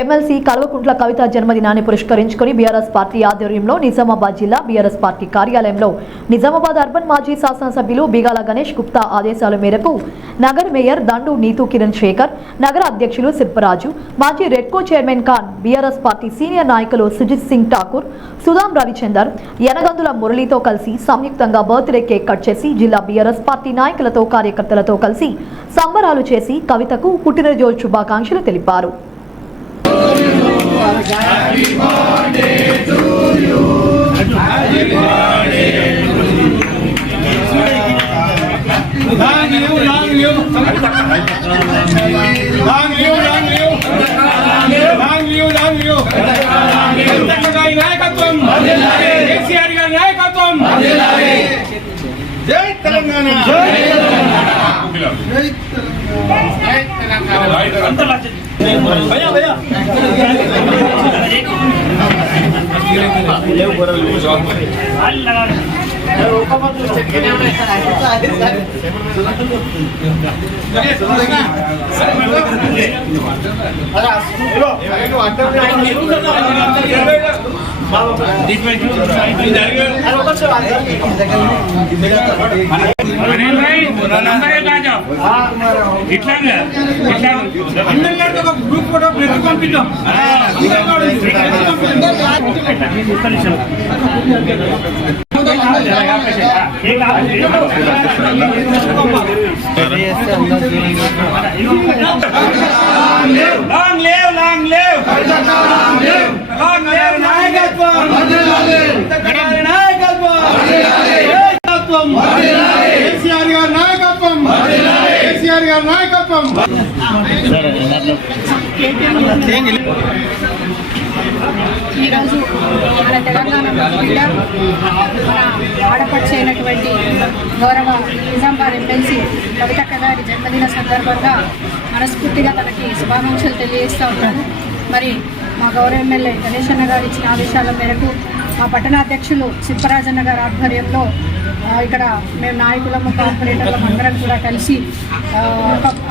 MLC Kalvakuntla Kavitha జన్మదినాన్ని పురస్కరించుకుని BRS party ఆధ్వర్యంలో నిజామాబాద్ జిల్లా బీఆర్ఎస్ పార్టీ కార్యాలయంలో నిజామాబాద్ అర్బన్ మాజీ శాసనసభ్యులు బిగాల గణేష్ గుప్తా ఆదేశాల మేరకు నగర మేయర్ దండు నీతూ కిరణ్ శేఖర్, నగర అధ్యక్షులు శిల్పరాజు, మాజీ REDCO chairman Khan, BRS party senior నాయకులు సుజిత్ సింగ్ ఠాకూర్, సుధాం రవిచందర్, యనగందుల మురళితో కలిసి సంయుక్తంగా బర్త్డే కేక్ కట్ చేసి జిల్లా బీఆర్ఎస్ పార్టీ నాయకులతో కార్యకర్తలతో కలిసి సంబరాలు చేసి కవితకు పుట్టినరోజు శుభాకాంక్షలు తెలిపారు. Happy birthday to you. Happy birthday to you. Long live, long live. Long live, long live. Long live, long live. గారి నాయకత్వం కేసీఆర్ గారి నాయకత్వం జై తెలంగాణ జై తెలంగాణ भैया भैया group photo pumping long live, long live. Long live నాయకత్వం కేసీఆర్ గారి నాయకత్వం కేసీఆర్ గారి నాయకత్వం. ఈరోజు మన తెలంగాణ బిడ్డ మన ఆడపడుచు అయినటువంటి గౌరవ నిజామాబాద్ ఎమ్మెల్సీ కవితక్క గారి జన్మదిన సందర్భంగా మనస్ఫూర్తిగా తనకి శుభాకాంక్షలు తెలియజేస్తూ ఉన్నాను. మరి మా గౌరవ ఎమ్మెల్యే గణేశన్న గారు ఇచ్చిన ఆదేశాల మేరకు మా పట్టణాధ్యక్షులు శిల్పరాజన్న గారి ఆధ్వర్యంలో ఇక్కడ మేము నాయకులము కార్పొరేటర్లం అందరం కూడా కలిసి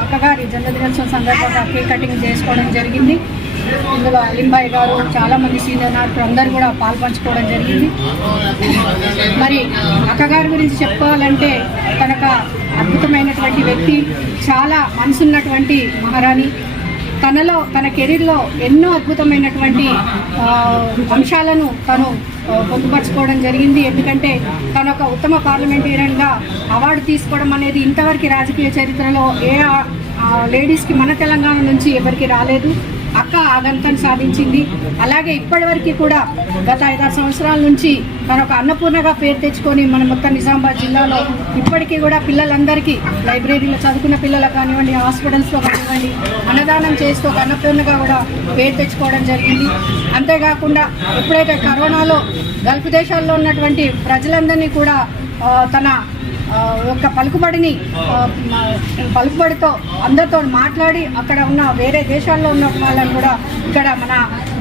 అక్కగారి జన్మదినోత్సవం సందర్భంగా కేక్ కటింగ్ చేసుకోవడం జరిగింది. ఇందులో అలింబాయ్ గారు, చాలామంది సీనియర్ నాయకులు అందరూ కూడా పాల్పంచుకోవడం జరిగింది. మరి అక్కగారి గురించి చెప్పుకోవాలంటే తనక అద్భుతమైనటువంటి వ్యక్తి, చాలా మనసున్నటువంటి మహారాణి. తన కెరీర్లో ఎన్నో అద్భుతమైనటువంటి అంశాలను తను పొందుపరచుకోవడం జరిగింది. ఎందుకంటే తను ఒక ఉత్తమ పార్లమెంటేరియన్గా అవార్డు తీసుకోవడం అనేది ఇంతవరకు రాజకీయ చరిత్రలో ఏ లేడీస్కి మన తెలంగాణ నుంచి ఎవరికి రాలేదు. అక్క ఆ ఘనతను సాధించింది. అలాగే ఇప్పటివరకు కూడా గత 5-6 సంవత్సరాల నుంచి తను ఒక అన్నపూర్ణగా పేరు తెచ్చుకొని మన మొత్తం నిజామాబాద్ జిల్లాలో ఇప్పటికీ కూడా పిల్లలందరికీ, లైబ్రరీలో చదువుకున్న పిల్లలకు కానివ్వండి, హాస్పిటల్స్లో కానివ్వండి, అన్నదానం చేస్తూ ఒక అన్నపూర్ణగా కూడా పేరు తెచ్చుకోవడం జరిగింది. అంతేకాకుండా ఎప్పుడైతే కరోనాలో గల్ఫ్ దేశాల్లో ఉన్నటువంటి ప్రజలందరినీ కూడా తన యొక్క పలుకుబడితో అందరితో మాట్లాడి అక్కడ ఉన్న వేరే దేశాల్లో ఉన్న వాళ్ళని కూడా ఇక్కడ మన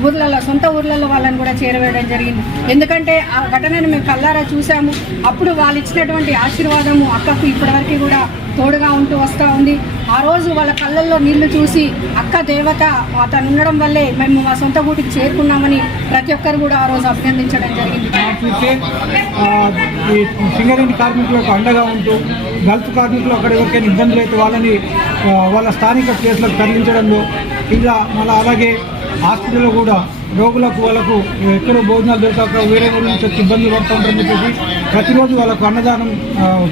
ఊర్లలో, సొంత ఊర్లలో వాళ్ళని కూడా చేరవేయడం జరిగింది. ఎందుకంటే ఆ ఘటనను మేము కళ్ళారా చూసాము. అప్పుడు వాళ్ళు ఇచ్చినటువంటి ఆశీర్వాదము అక్కకు ఇప్పటివరకు కూడా తోడుగా ఉంటూ వస్తూ ఉంది. ఆ రోజు వాళ్ళ కళ్ళల్లో నీళ్లు చూసి అక్క దేవత తను ఉండడం వల్లే మేము మా సొంత గూటికి చేరుకున్నామని ప్రతి ఒక్కరు కూడా ఆ రోజు అభినందించడం జరిగింది. సింగరేణి కార్మికులకు అండగా ఉంటూ గల్ఫ్ కార్మికులు అక్కడ ఎవరికైనా ఇబ్బందులు అయితే వాళ్ళని వాళ్ళ స్థానిక ప్లేస్లకు తరలించడంలో, ఇలా మళ్ళీ అలాగే హాస్పిటల్లో కూడా రోగులకు వాళ్ళకు ఎక్కడో భోజనాలు దొరకక వేరే ఊరి నుంచి వచ్చి ఇబ్బందులు పడుతూ ఉంటారని చెప్పి ప్రతిరోజు వాళ్ళకు అన్నదానం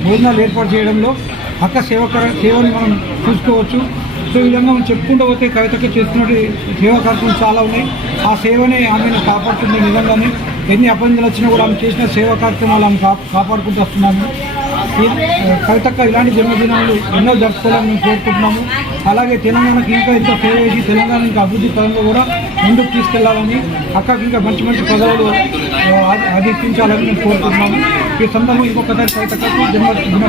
భోజనాలు ఏర్పాటు చేయడంలో అక్క సేవని మనం చూసుకోవచ్చు. సో ఈ విధంగా మనం చెప్పుకుంటూ పోతే కవితకి చేస్తున్నట్టు సేవా కార్యక్రమాలు చాలా ఉన్నాయి. ఆ సేవనే ఆమెను కాపాడుతుంది. నిజంగానే ఎన్ని అపనిందలు వచ్చినా కూడా ఆమె చేసిన సేవా కార్యక్రమాలు ఆమె కాపాడుకుంటూ వస్తున్నాము. కవితక్క ఇలాంటి జన్మదినాలు ఎన్నో జరుపుకోవాలని మేము కోరుకుంటున్నాము. అలాగే తెలంగాణకి ఇంకా ఎంతో సేవ చేసి తెలంగాణ ఇంకా అభివృద్ధి పరంగా కూడా ముందుకు తీసుకెళ్లాలని, అక్కకి ఇంకా మంచి మంచి పదవులు అధిష్టించాలని మేము కోరుకుంటున్నాము. ఈ సందర్భంగా ఇంకొకసారి కవితక్కకు జన్మదిన